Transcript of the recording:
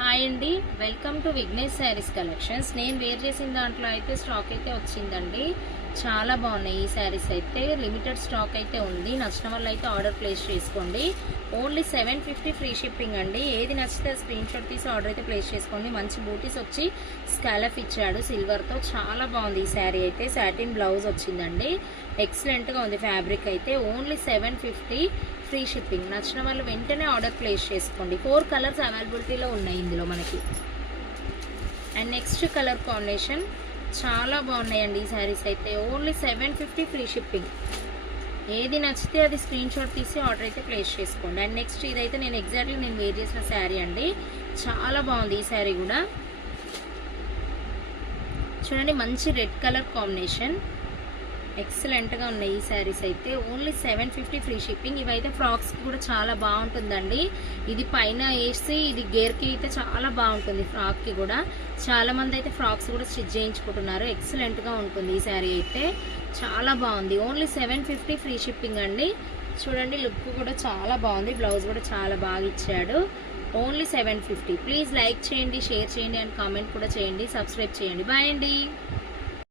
Hi అండి, welcome to Vignesh saris collections. నేను wear చేసిన దాంట్లో అయితే స్టాక్ అయితే వచ్చిందండి. చాలా బాగున్నాయి ఈ శారీస్ అయితే. లిమిటెడ్ స్టాక్ అయితే ఉంది. నచ్చిన వాళ్ళు అయితే ఆర్డర్ ప్లేస్ చేసుకోండి. ఓన్లీ 750 ఫ్రీ షిప్పింగ్ అండి. ఏది నచ్చితే స్క్రీన్ షాట్ తీసి ఆర్డర్ అయితే ప్లేస్ చేసుకోండి. మంచి బూటీస్ వచ్చి స్కాలప్ ఇచ్చాడు సిల్వర్తో. చాలా బాగుంది ఈ శారీ అయితే. సాటిన్ బ్లౌజ్ వచ్చిందండి. ఎక్సలెంట్గా ఉంది ఫ్యాబ్రిక్ అయితే. Only 750 free shipping. నచ్చిన వాళ్ళు వెంటనే ఆర్డర్ ప్లేస్ చేసుకోండి. 4 కలర్స్ అవైలబిలిటీలో ఉన్నాయి ఇందులో మనకి. అండ్ నెక్స్ట్ కలర్ కాంబినేషన్ చాలా బాగున్నాయండి ఈ శారీస్ అయితే. Only 750 free shipping. ఏది నచ్చితే అది స్క్రీన్ షాట్ తీసి ఆర్డర్ అయితే ప్లేస్ చేసుకోండి. అండ్ నెక్స్ట్ ఇదైతే నేను వేర్ చేసిన శారీ అండి. చాలా బాగుంది ఈ శారీ కూడా. చూడండి, మంచి రెడ్ కలర్ కాంబినేషన్. ఎక్సలెంట్గా ఉన్నాయి ఈ శారీస్ అయితే. Only 750 free shipping. ఇవైతే ఫ్రాక్స్కి కూడా చాలా బాగుంటుందండి. ఇది పైన వేసి ఇది గేర్కి అయితే చాలా బాగుంటుంది. ఫ్రాక్కి కూడా చాలామంది అయితే ఫ్రాక్స్ కూడా స్టిచ్ చేయించుకుంటున్నారు. ఎక్సలెంట్గా ఉంటుంది ఈ శారీ అయితే. చాలా బాగుంది. ఓన్లీ 750 ఫ్రీ షిప్పింగ్ అండి. చూడండి, లుక్ కూడా చాలా బాగుంది. బ్లౌజ్ కూడా చాలా బాగా ఇచ్చాడు. ఓన్లీ 750. ప్లీజ్ లైక్ చేయండి, షేర్ చేయండి అండ్ కామెంట్ కూడా చేయండి. సబ్స్క్రైబ్ చేయండి. బాయ్ అండి.